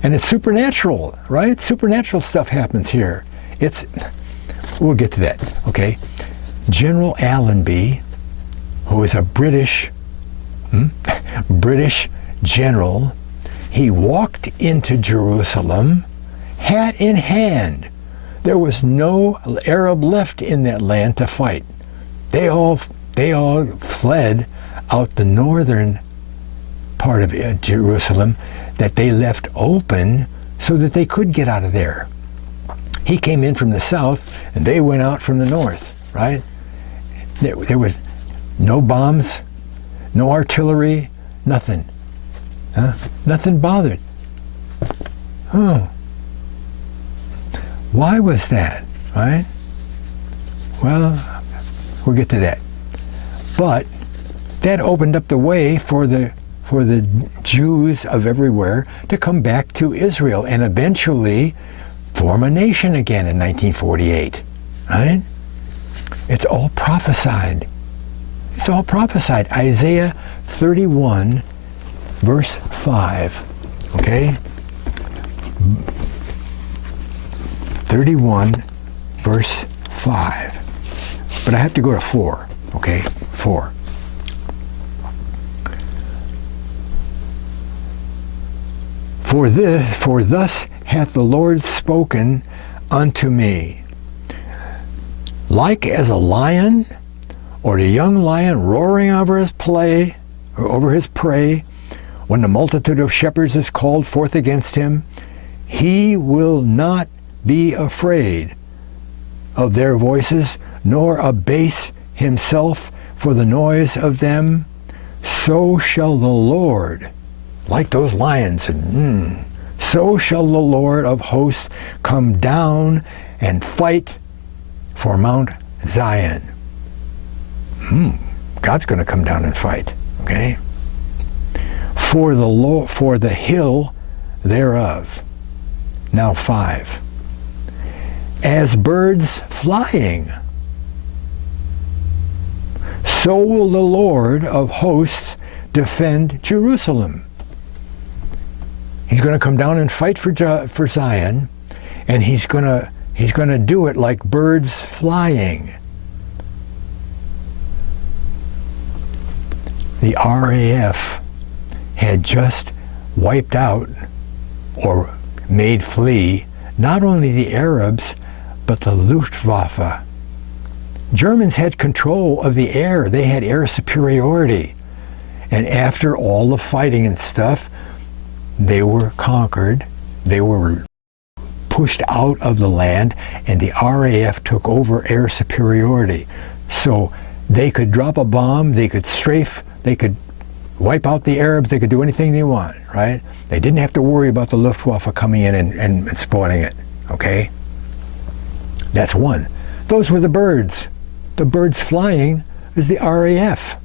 And it's supernatural, right? Supernatural stuff happens here. We'll get to that, okay? General Allenby, who is a British general, he walked into Jerusalem, hat in hand. There was no Arab left in that land to fight. They all fled out the northern part of Jerusalem that they left open so that they could get out of there. He came in from the south, and they went out from the north, right? There was no bombs, no artillery, nothing. Nothing bothered. Oh. Why was that, right? Well, we'll get to that. But that opened up the way for the Jews of everywhere to come back to Israel and eventually form a nation again in 1948, right? It's all prophesied. It's all prophesied. Isaiah 31, verse 5, okay? 31, verse 5. But I have to go to 4, okay? 4. For thus hath the Lord spoken unto me. Like as a lion, or a young lion roaring over his prey, when the multitude of shepherds is called forth against him, he will not be afraid of their voices, nor abase himself for the noise of them. So shall the Lord, like those lions, so shall the Lord of hosts come down and fight for Mount Zion. God's going to come down and fight, okay? For the hill thereof. Now 5. As birds flying, so will the Lord of hosts defend Jerusalem. He's going to come down and fight for Zion, and he's going to do it like birds flying. The RAF had just wiped out or made flee not only the Arabs, but the Luftwaffe. Germans had control of the air. They had air superiority. And after all the fighting and stuff, they were conquered. They were pushed out of the land, and the RAF took over air superiority. So they could drop a bomb, they could strafe, they could wipe out the Arabs, they could do anything they want, right? They didn't have to worry about the Luftwaffe coming in and spoiling it, okay? That's one. Those were the birds. The birds flying is the RAF.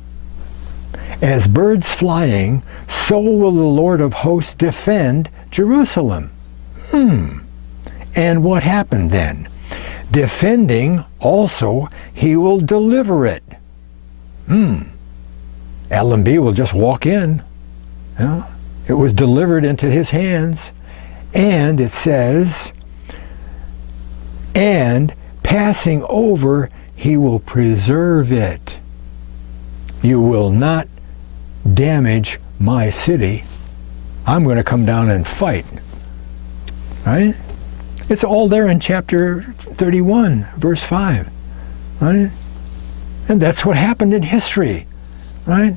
As birds flying, so will the Lord of hosts defend Jerusalem. And what happened then? Defending also, he will deliver it. L&B will just walk in. It was delivered into his hands. And it says, and passing over, he will preserve it. You will not damage my city. I'm going to come down and fight. Right? It's all there in chapter 31, verse 5. Right? And that's what happened in history. Right?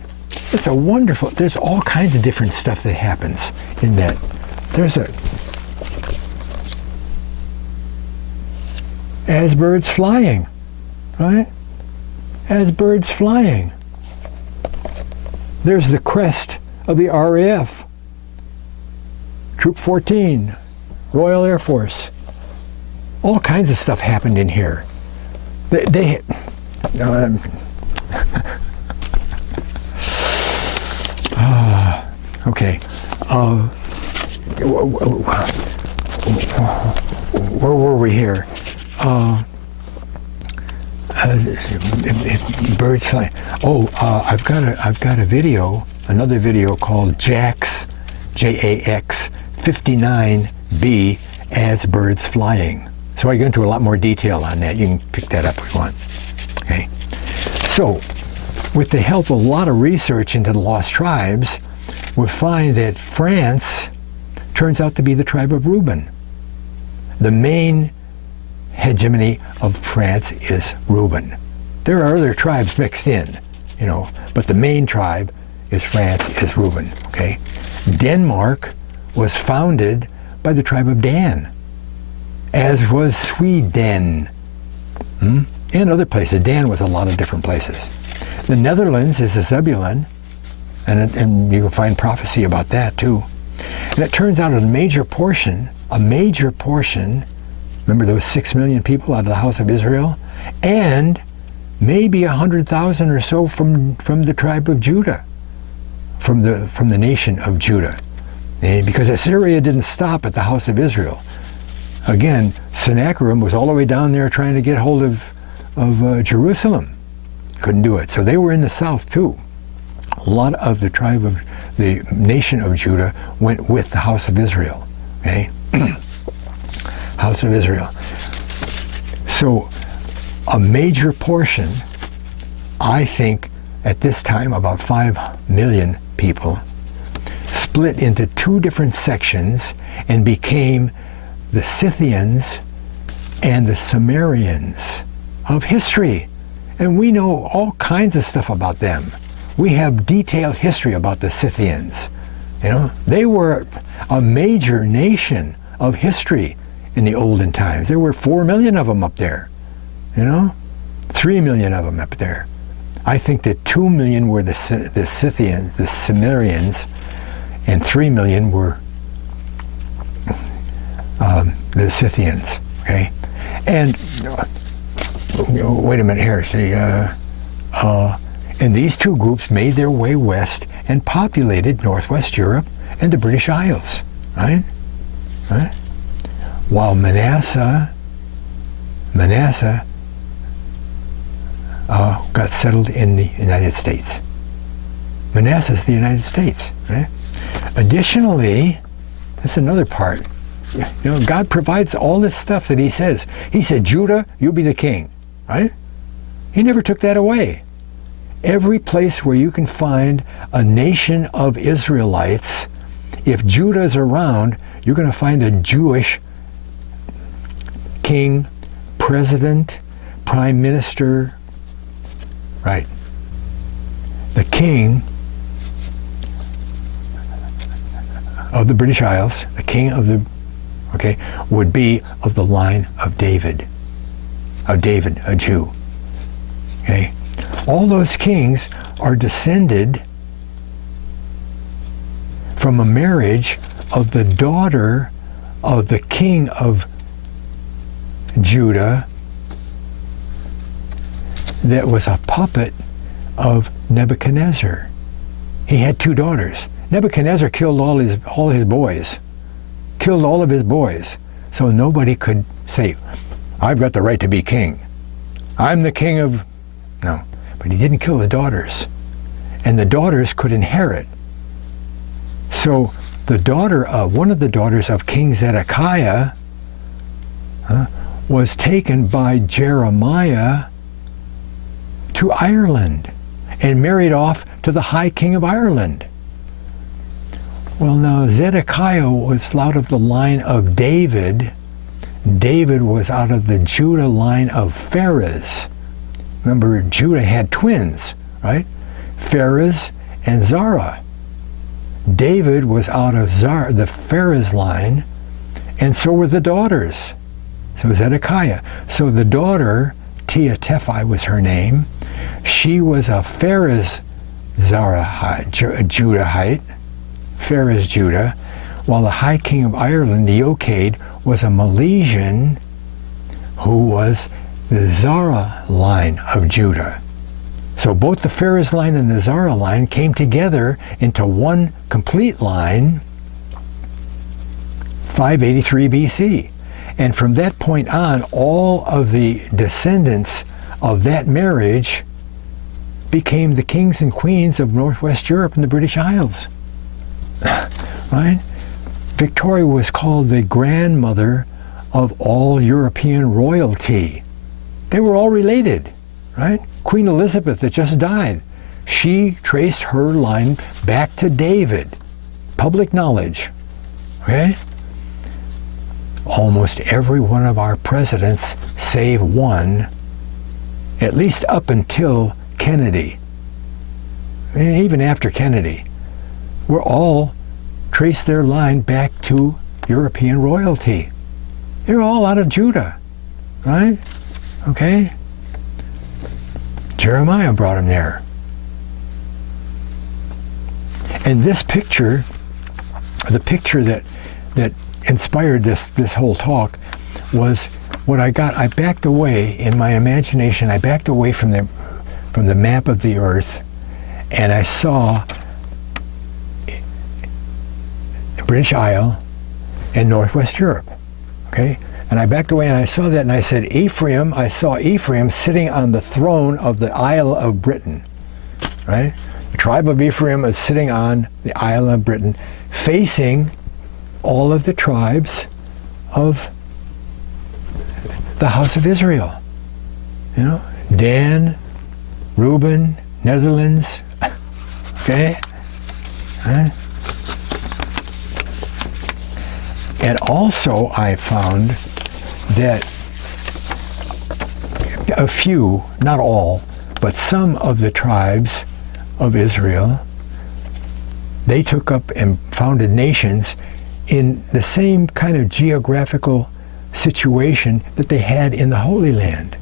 It's a wonderful, there's all kinds of different stuff that happens in that. There's a, as birds flying, right? As birds flying. There's the crest of the RAF. Troop 14, Royal Air Force. All kinds of stuff happened in here. Okay. Where were we here? Birds flying. I've got a video, another video called Jax, Jax 59B, as birds flying. So I go into a lot more detail on that. You can pick that up if you want. Okay. So, with the help of a lot of research into the lost tribes, we find that France turns out to be the tribe of Reuben. The main hegemony of France is Reuben. There are other tribes mixed in, but the main tribe is France, is Reuben, okay? Denmark was founded by the tribe of Dan, as was Sweden, and other places. Dan was a lot of different places. The Netherlands is a Zebulun, and you can find prophecy about that too. And it turns out a major portion, remember those 6 million people out of the house of Israel, and maybe 100,000 or so from the tribe of Judah, from the nation of Judah, because Assyria didn't stop at the house of Israel. Again, Sennacherib was all the way down there trying to get hold of Jerusalem. Couldn't do it. So they were in the south too. A lot of the nation of Judah went with the house of Israel. Okay? House of Israel. So a major portion, I think at this time about 5 million people, split into two different sections and became the Scythians and the Cimmerians of history. And we know all kinds of stuff about them. We have detailed history about the Scythians. You know, they were a major nation of history in the olden times. There were 4 million of them up there, you know, 3 million of them up there. I think that 2 million were the Scythians, the Cimmerians, and 3 million were the Scythians. Okay, and wait a minute here. See, and these two groups made their way west and populated Northwest Europe and the British Isles, right? Right? While Manasseh got settled in the United States. Manasseh is the United States, right? Additionally, that's another part. You know, God provides all this stuff that He says. He said, Judah, you'll be the king, right? He never took that away. Every place where you can find a nation of Israelites, if Judah is around, you're going to find a Jewish king, president, prime minister, right? The king of the British Isles, the king of the, okay, would be of the line of David, a Jew, okay? All those kings are descended from a marriage of the daughter of the king of Judah that was a puppet of Nebuchadnezzar. He had 2 daughters. Nebuchadnezzar killed all his boys, killed all of his boys, so nobody could say, I've got the right to be king. I'm the king of... No. But he didn't kill the daughters. And the daughters could inherit. So the daughter of, one of the daughters of King Zedekiah was taken by Jeremiah to Ireland and married off to the High King of Ireland. Well, now Zedekiah was out of the line of David. David was out of the Judah line of Pharez. Remember, Judah had twins, right? Pharez and Zara. David was out of the Pharez line, and so were the daughters. So Zedekiah. So the daughter, Teotephi was her name. She was a Pharez Judahite, Pharez Judah, while the High King of Ireland, Eochaid, was a Milesian who was the Zara line of Judah. So both the Pharez line and the Zara line came together into one complete line, 583 BC. And from that point on, all of the descendants of that marriage became the kings and queens of Northwest Europe and the British Isles. Right? Victoria was called the grandmother of all European royalty. They were all related, right? Queen Elizabeth that just died, she traced her line back to David. Public knowledge, okay? Almost every one of our presidents, save one, at least up until Kennedy, and even after Kennedy, were all traced their line back to European royalty. They're all out of Judah, right? Okay? Jeremiah brought him there. And this picture, the picture that inspired this whole talk, was what I got. I backed away in my imagination. I backed away from the map of the earth, and I saw the British Isle and Northwest Europe. Okay? And I backed away and I saw that, and I said, Ephraim, I saw Ephraim sitting on the throne of the Isle of Britain, right? The tribe of Ephraim is sitting on the Isle of Britain, facing all of the tribes of the house of Israel. You know, Dan, Reuben, Netherlands. Okay? Huh? And also I found that a few, not all, but some of the tribes of Israel, they took up and founded nations in the same kind of geographical situation that they had in the Holy Land.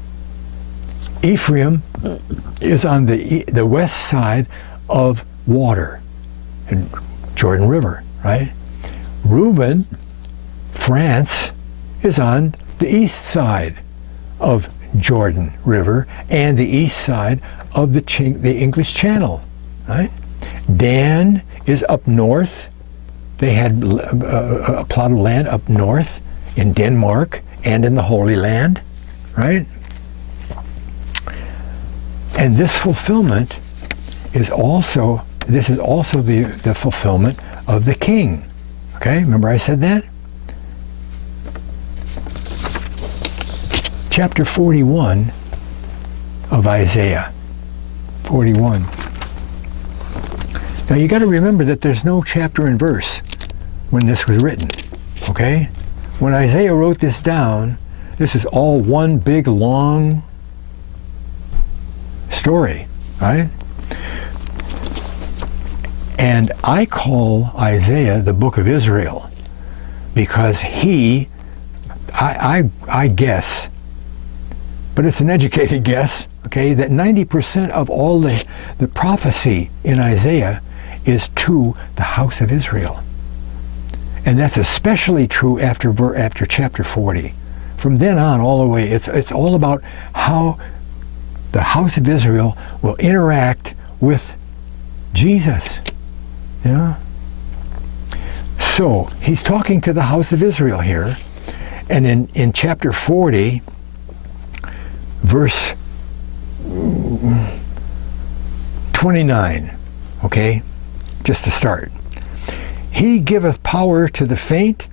Ephraim is on the west side of water, Jordan River, right? Reuben, France, is on the east side of Jordan River and the east side of the English Channel, right? Dan is up north. They had a plot of land up north in Denmark and in the Holy Land, right? And this fulfillment is also, this is also the fulfillment of the king. Okay, remember I said that? Chapter 41 of Isaiah. 41. Now you got to remember that there's no chapter and verse when this was written. Okay? When Isaiah wrote this down, this is all one big long story, right? And I call Isaiah the book of Israel because I guess, but it's an educated guess, okay, that 90% of all the prophecy in Isaiah is to the house of Israel. And that's especially true after chapter 40. From then on all the way, it's all about how the house of Israel will interact with Jesus. You know? So he's talking to the house of Israel here, and in chapter 40, verse 29, okay, just to start. He giveth power to the faint,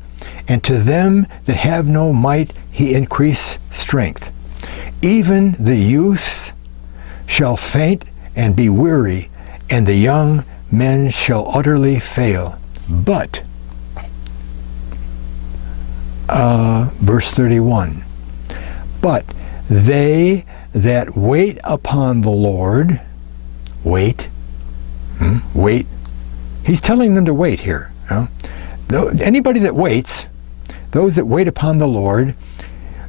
and to them that have no might he increase strength. Even the youths shall faint and be weary, and the young men shall utterly fail. But, verse 31, but they that wait upon the Lord, wait. He's telling them to wait here. You know? Anybody that waits, those that wait upon the Lord,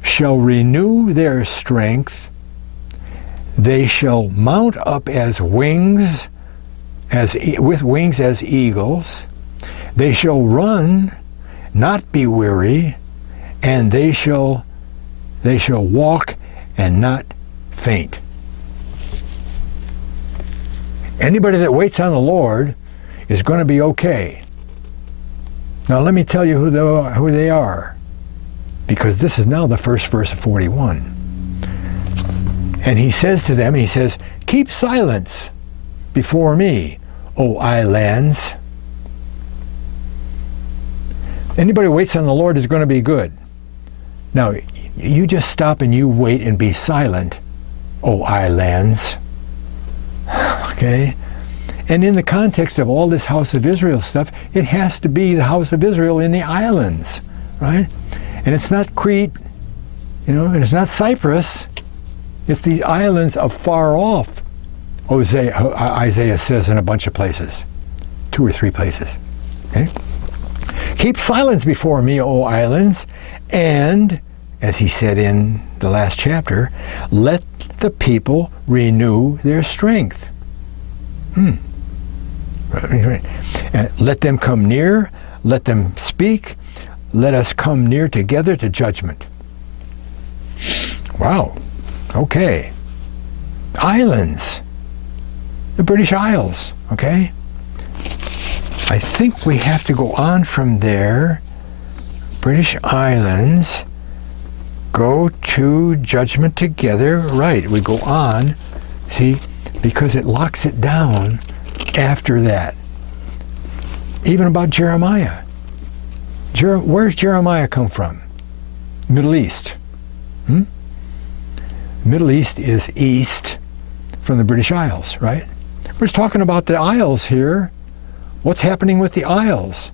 shall renew their strength. They shall mount up as wings, with wings as eagles. They shall run, not be weary, and they shall walk and not faint. Anybody that waits on the Lord is going to be okay. Now let me tell you who they are, because this is now the first verse of 41. And he says to them, he says, keep silence before me, O islands. Anybody who waits on the Lord is going to be good. Now, you just stop and you wait and be silent, O islands. Okay? And in the context of all this house of Israel stuff, it has to be the house of Israel in the islands, right? And it's not Crete, you know, and it's not Cyprus. It's the islands of far off, Isaiah says in a bunch of places, 2 or 3 places. Okay? Keep silence before me, O islands, and, as he said in the last chapter, let the people renew their strength. Let them come near, let them speak, let us come near together to judgment. Wow. Okay. Islands. The British Isles, okay? I think we have to go on from there. British Islands. Go to judgment together. Right, we go on. See, because it locks it down after that. Even about Jeremiah. Where's Jeremiah come from? Middle East. Middle East is east from the British Isles, right? We're just talking about the Isles here. What's happening with the Isles?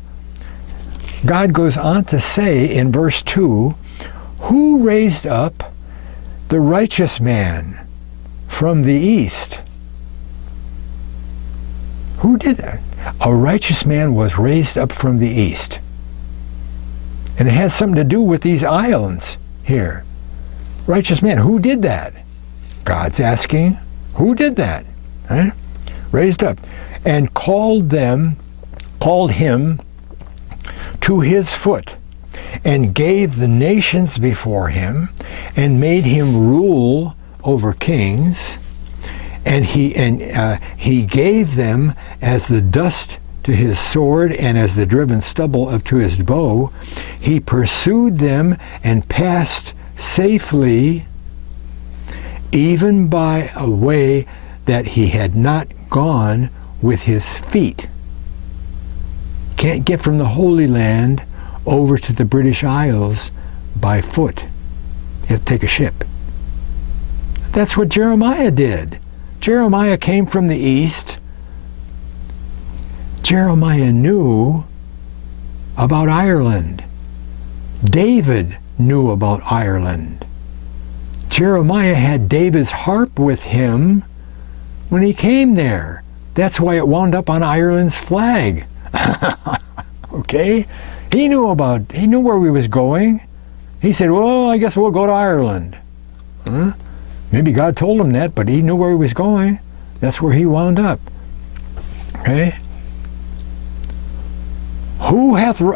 God goes on to say in verse 2, who raised up the righteous man from the east? Who did that? A righteous man was raised up from the east. And it has something to do with these islands here. Righteous man, who did that? God's asking, who did that? Right? Raised up. And called him to his foot, and gave the nations before him, and made him rule over kings, and he gave them as the dust to his sword, and as the driven stubble up to his bow. He pursued them and passed safely, even by a way that he had not gone with his feet. Can't get from the Holy Land over to the British Isles by foot. You have to take a ship. That's what Jeremiah did. Jeremiah came from the east. Jeremiah knew about Ireland. David knew about Ireland. Jeremiah had David's harp with him when he came there. That's why it wound up on Ireland's flag. Okay? He knew where we was going. He said, well, I guess we'll go to Ireland. Huh? Maybe God told him that, but he knew where he was going. That's where he wound up. Okay?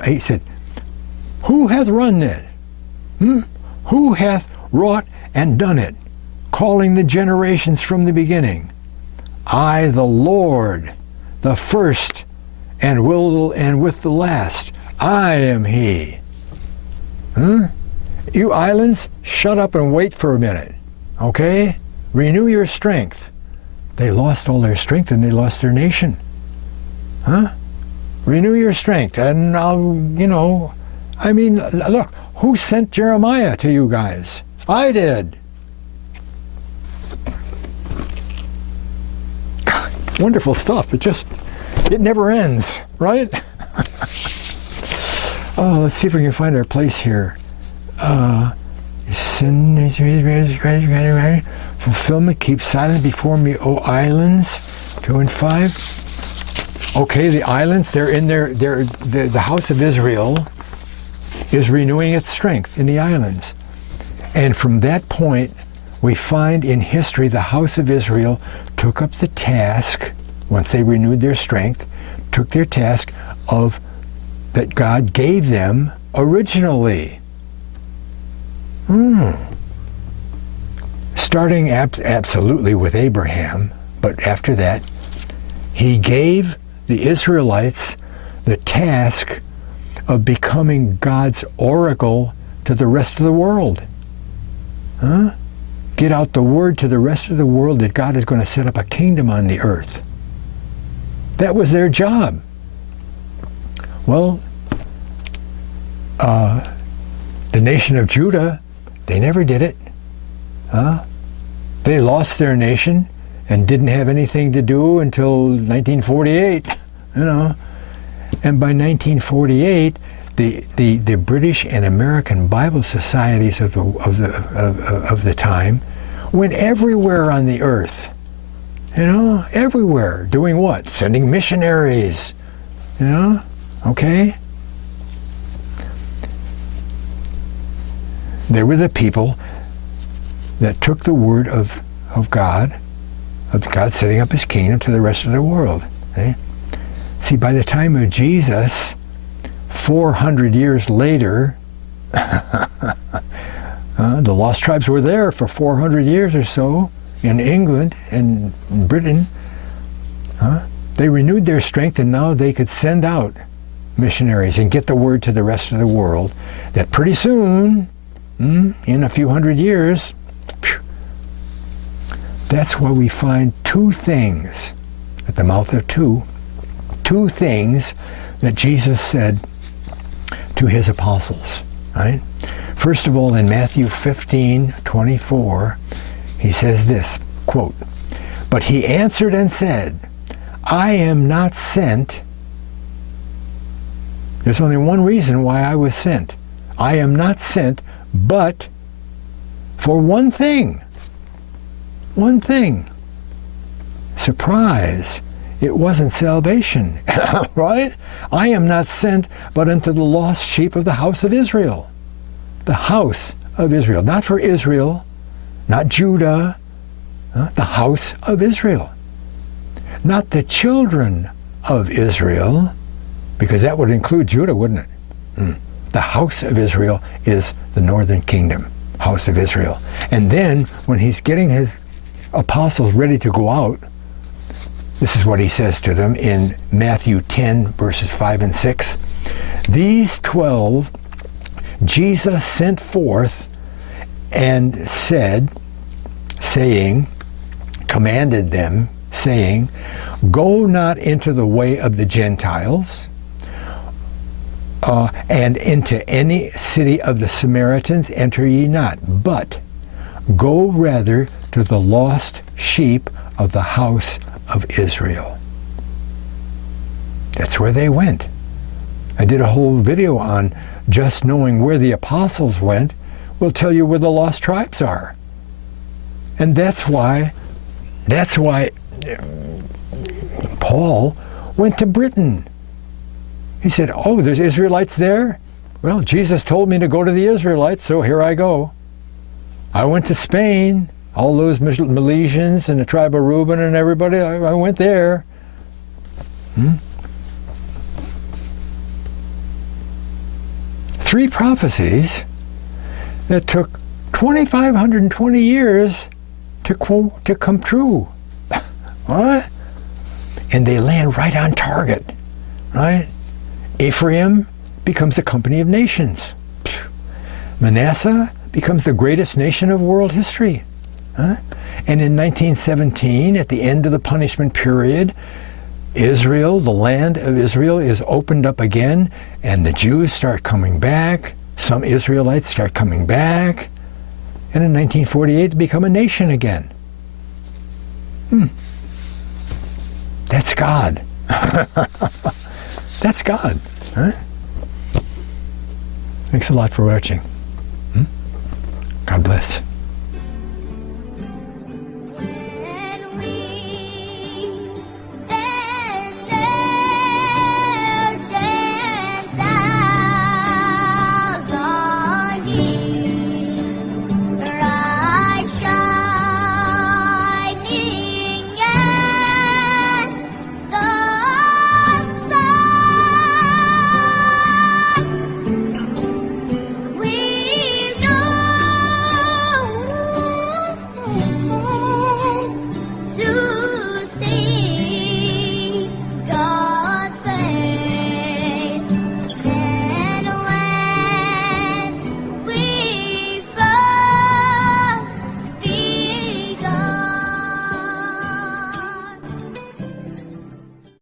He said, who hath run it? Who hath wrought and done it, calling the generations from the beginning? I, the Lord, the first, and with the last. I am he. You islands, shut up and wait for a minute. Okay? Renew your strength. They lost all their strength and they lost their nation. Renew your strength. And now, look, who sent Jeremiah to you guys? I did. Wonderful stuff. It never ends, right? Oh, let's see if we can find our place here. Fulfillment, keep silent before me, O islands. 2 and 5. Okay, the islands, the house of Israel is renewing its strength in the islands. And from that point, we find in history the house of Israel took up the task, once they renewed their strength, took their task that God gave them originally. Starting absolutely with Abraham, but after that, he gave the Israelites the task of becoming God's oracle to the rest of the world. Get out the word to the rest of the world that God is going to set up a kingdom on the earth. That was their job. Well, the nation of Judah, they never did it. They lost their nation and didn't have anything to do until 1948, And by 1948, the British and American Bible societies of the time went everywhere on the earth. Everywhere. Doing what? Sending missionaries. Okay? They were the people that took the word of God setting up his kingdom to the rest of the world. Okay? See, by the time of Jesus, 400 years later, the lost tribes were there for 400 years or so in England and Britain. They renewed their strength, and now they could send out missionaries and get the word to the rest of the world that pretty soon, in a few hundred years, that's why we find two things at the mouth of two things that Jesus said to his apostles, right? First of all, in Matthew 15:24, He says this, quote, "But he answered and said, I am not sent." There's only one reason why I was sent. I am not sent, but for one thing. One thing. Surprise. It wasn't salvation, right? I am not sent, but unto the lost sheep of the house of Israel. The house of Israel. Not for Israel, not Judah, the house of Israel. Not the children of Israel, because that would include Judah, wouldn't it? The house of Israel is the northern kingdom, house of Israel. And then, when he's getting his apostles ready to go out, this is what he says to them in Matthew 10, verses 5 and 6. "These 12 Jesus sent forth and commanded them, saying, Go not into the way of the Gentiles, and into any city of the Samaritans enter ye not, but go rather to the lost sheep of the house of Israel." That's where they went. I did a whole video on just knowing where the apostles went will tell you where the lost tribes are. And that's why Paul went to Britain. He said, "Oh, there's Israelites there? Well, Jesus told me to go to the Israelites, so here I go." I went to Spain, all those Milesians and the tribe of Reuben and everybody, I went there. 3 prophecies that took 2,520 years to come true. What? And they land right on target, right? Ephraim becomes a company of nations. Manasseh becomes the greatest nation of world history. And in 1917, at the end of the punishment period, Israel, the land of Israel, is opened up again, and the Jews start coming back. Some Israelites start coming back. And in 1948, they become a nation again. That's God. That's God. Huh? Thanks a lot for watching. God bless.